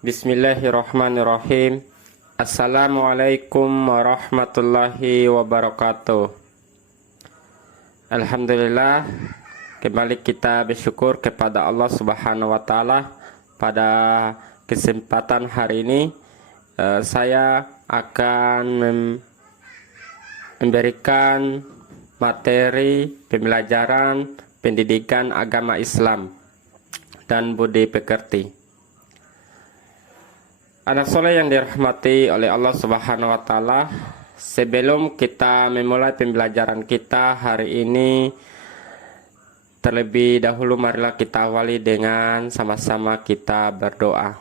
Bismillahirrahmanirrahim. Assalamualaikum warahmatullahi wabarakatuh. Alhamdulillah, kembali kita bersyukur kepada Allah Subhanahu wa taala. Pada kesempatan hari ini saya akan memberikan materi pembelajaran pendidikan agama Islam dan budi pekerti. Anak soleh yang dirahmati oleh Allah Subhanahu wa taala, sebelum kita memulai pembelajaran kita hari ini, terlebih dahulu marilah kita awali dengan sama-sama kita berdoa.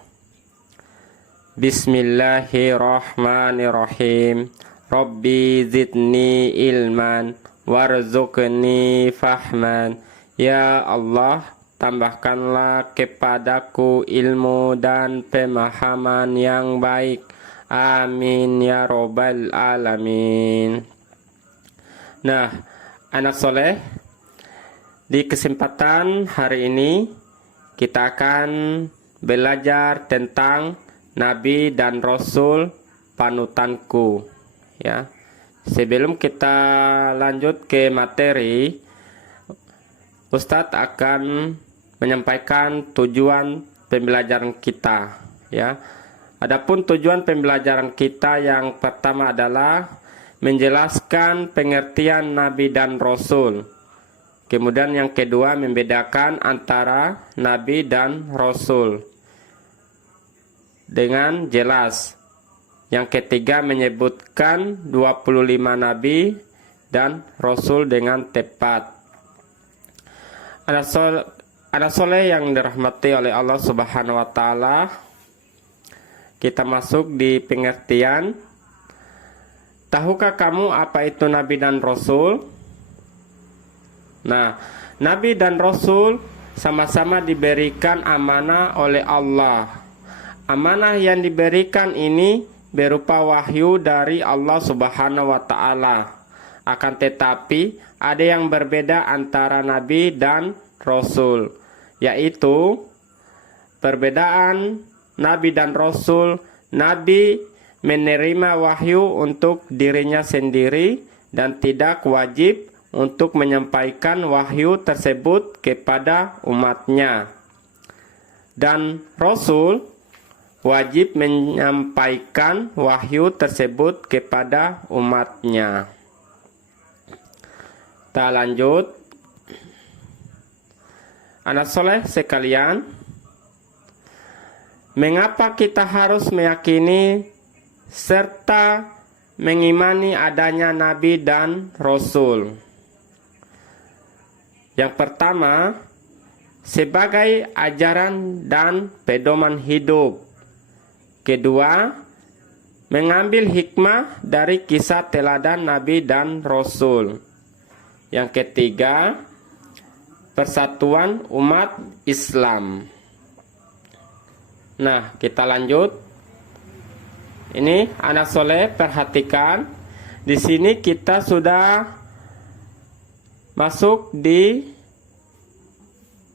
Bismillahirrahmanirrahim. Rabbi zidni ilman warzuqni fahman. Ya Allah, tambahkanlah kepadaku ilmu dan pemahaman yang baik. Amin ya robbal alamin. Nah, anak soleh, di kesempatan hari ini kita akan belajar tentang Nabi dan Rasul panutanku. Ya, sebelum kita lanjut ke materi, Ustadz akan menyampaikan tujuan pembelajaran kita, ya. Adapun tujuan pembelajaran kita yang pertama adalah menjelaskan pengertian Nabi dan Rasul. Kemudian yang kedua membedakan antara Nabi dan Rasul dengan jelas. Yang ketiga menyebutkan 25 Nabi dan Rasul dengan tepat. Anak soleh yang dirahmati oleh Allah Subhanahu wa taala, kita masuk di pengertian. Tahukah kamu apa itu Nabi dan Rasul? Nah, Nabi dan Rasul sama-sama diberikan amanah oleh Allah. Amanah yang diberikan ini berupa wahyu dari Allah Subhanahu wa taala. Akan tetapi ada yang berbeda antara Nabi dan Rasul, yaitu perbedaan Nabi dan Rasul. Nabi menerima wahyu untuk dirinya sendiri dan tidak wajib untuk menyampaikan wahyu tersebut kepada umatnya. Dan Rasul wajib menyampaikan wahyu tersebut kepada umatnya. Kita lanjut. Anak soleh sekalian, mengapa kita harus meyakini serta mengimani adanya Nabi dan Rasul? Yang pertama, sebagai ajaran dan pedoman hidup. Kedua, mengambil hikmah dari kisah teladan Nabi dan Rasul. Yang ketiga, persatuan umat Islam. Nah, kita lanjut. Ini anak soleh, perhatikan. Di sini kita sudah masuk di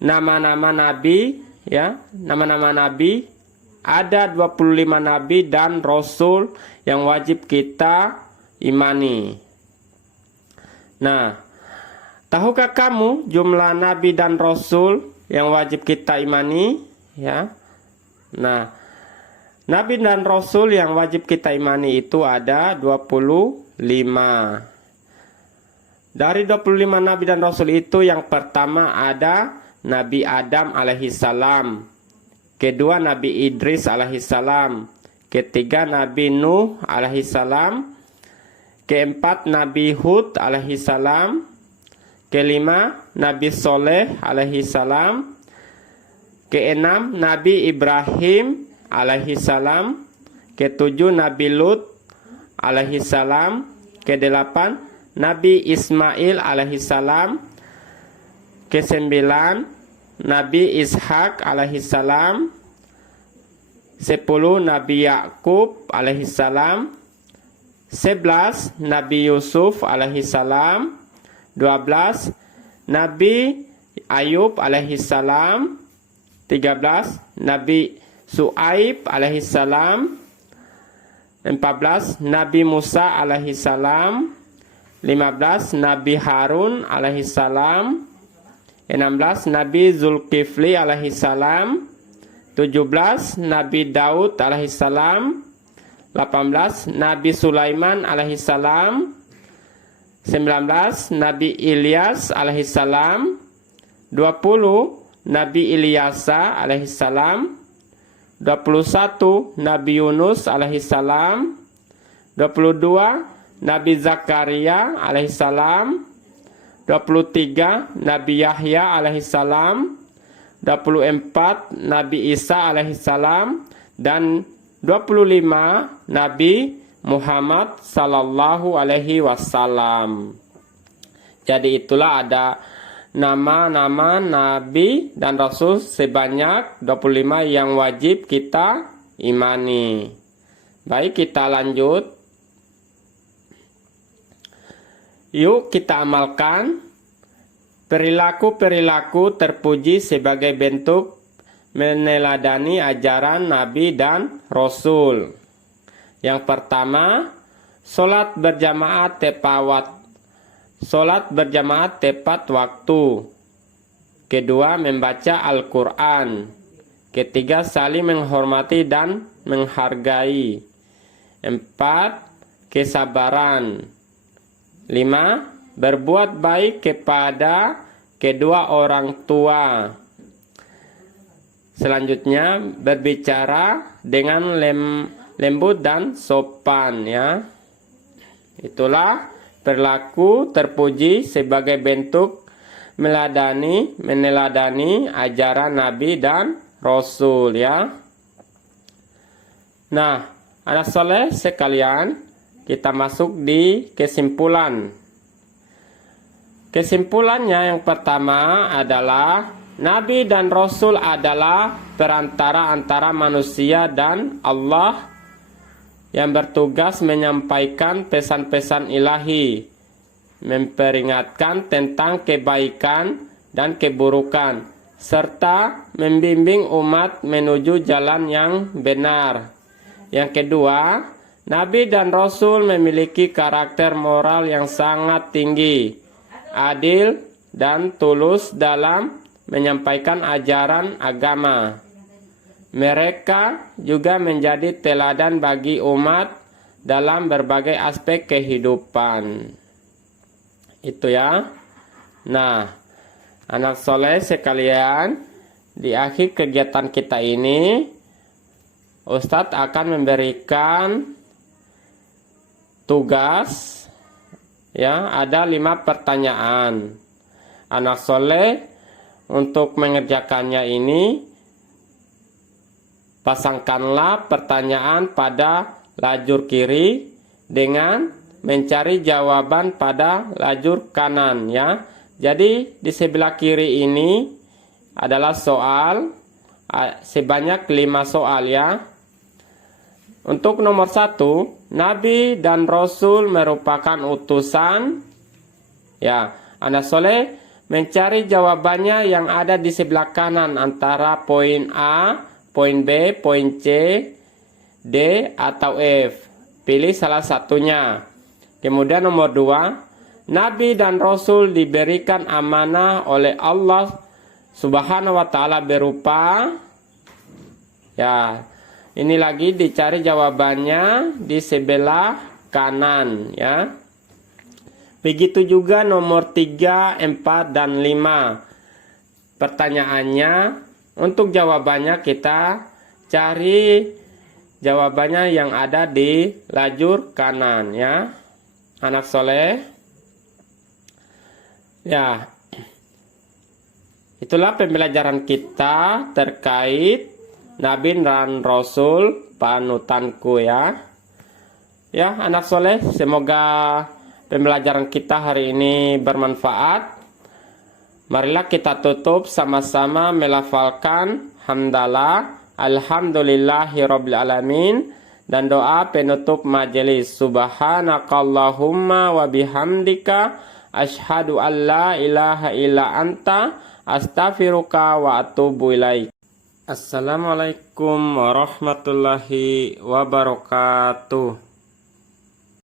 nama-nama nabi, ya. Nama-nama nabi. Ada 25 nabi dan rasul yang wajib kita imani. Nah, tahukah kamu jumlah nabi dan rasul yang wajib kita imani? Ya. Nah, nabi dan rasul yang wajib kita imani itu ada 25. Dari 25 nabi dan rasul itu yang pertama ada Nabi Adam alaihissalam. Kedua Nabi Idris alaihissalam. Ketiga Nabi Nuh alaihissalam. Keempat Nabi Hud alaihissalam. Kelima Nabi Soleh alaihissalam. Keenam Nabi Ibrahim alaihissalam. Ketujuh Nabi Lut alaihissalam. Kedelapan Nabi Ismail alaihissalam. Kesembilan Nabi Ishak alaihissalam. 10 Nabi Yakub alaihissalam. 11 Nabi Yusuf alaihissalam. 12 Nabi Ayub alaihissalam. 13 Nabi Su'aib alaihissalam. 14. Nabi Musa alaihissalam. 15. Nabi Harun alaihissalam. 16. Nabi Zulkifli alaihissalam. 17. Nabi Daud alaihissalam. 18. Nabi Sulaiman alaihissalam. 19. Nabi Ilyas alaihissalam. 20. Nabi Ilyasa alaihissalam. 21. Nabi Yunus alaihissalam. 22. Nabi Zakaria alaihissalam. 23. Nabi Yahya alaihissalam. 24. Nabi Isa alaihissalam. Dan 25. Nabi Muhammad sallallahu alaihi wasallam. Jadi itulah ada nama-nama Nabi dan Rasul sebanyak 25 yang wajib kita imani. Baik, kita lanjut. Yuk kita amalkan perilaku-perilaku terpuji sebagai bentuk meneladani ajaran Nabi dan Rasul. Yang pertama, sholat berjamaah tepat waktu. Kedua, membaca Al-Quran. Ketiga, saling menghormati dan menghargai. 4. Kesabaran. 5. Berbuat baik kepada kedua orang tua. Selanjutnya, berbicara dengan lembut dan sopan, ya. Itulah perilaku terpuji sebagai bentuk meneladani ajaran Nabi dan Rasul, ya. Nah, anak soleh sekalian, kita masuk di kesimpulan. Kesimpulannya yang pertama adalah Nabi dan Rasul adalah perantara antara manusia dan Allah yang bertugas menyampaikan pesan-pesan ilahi, memperingatkan tentang kebaikan dan keburukan, serta membimbing umat menuju jalan yang benar. Yang kedua, Nabi dan Rasul memiliki karakter moral yang sangat tinggi, adil dan tulus dalam menyampaikan ajaran agama. Mereka juga menjadi teladan bagi umat dalam berbagai aspek kehidupan. Itu ya. Nah, anak soleh sekalian, di akhir kegiatan kita ini, Ustadz akan memberikan tugas, ya, ada 5 pertanyaan. Anak soleh untuk mengerjakannya ini, pasangkanlah pertanyaan pada lajur kiri dengan mencari jawaban pada lajur kanan, ya. Jadi di sebelah kiri ini adalah soal sebanyak 5 soal, ya. Untuk nomor 1, Nabi dan Rasul merupakan utusan, ya. Anak soleh mencari jawabannya yang ada di sebelah kanan antara poin A, poin B, poin C, D, atau F. Pilih salah satunya. Kemudian nomor 2, Nabi dan Rasul diberikan amanah oleh Allah Subhanahu wa ta'ala berupa, ya, ini lagi dicari jawabannya di sebelah kanan, ya. Begitu juga nomor 3, 4, dan 5. Pertanyaannya, untuk jawabannya kita cari jawabannya yang ada di lajur kanan, ya. Anak soleh. Ya. Itulah pembelajaran kita terkait Nabi dan Rasul panutanku, ya. Ya, anak soleh, semoga pembelajaran kita hari ini bermanfaat. Marilah kita tutup sama-sama melafalkan hamdalah, alhamdulillahirabbil alamin, dan doa penutup majelis. Subhanakallahumma wa bihamdika asyhadu an la ilaha illa anta astaghfiruka wa atubu ilaik. Assalamualaikum warahmatullahi wabarakatuh.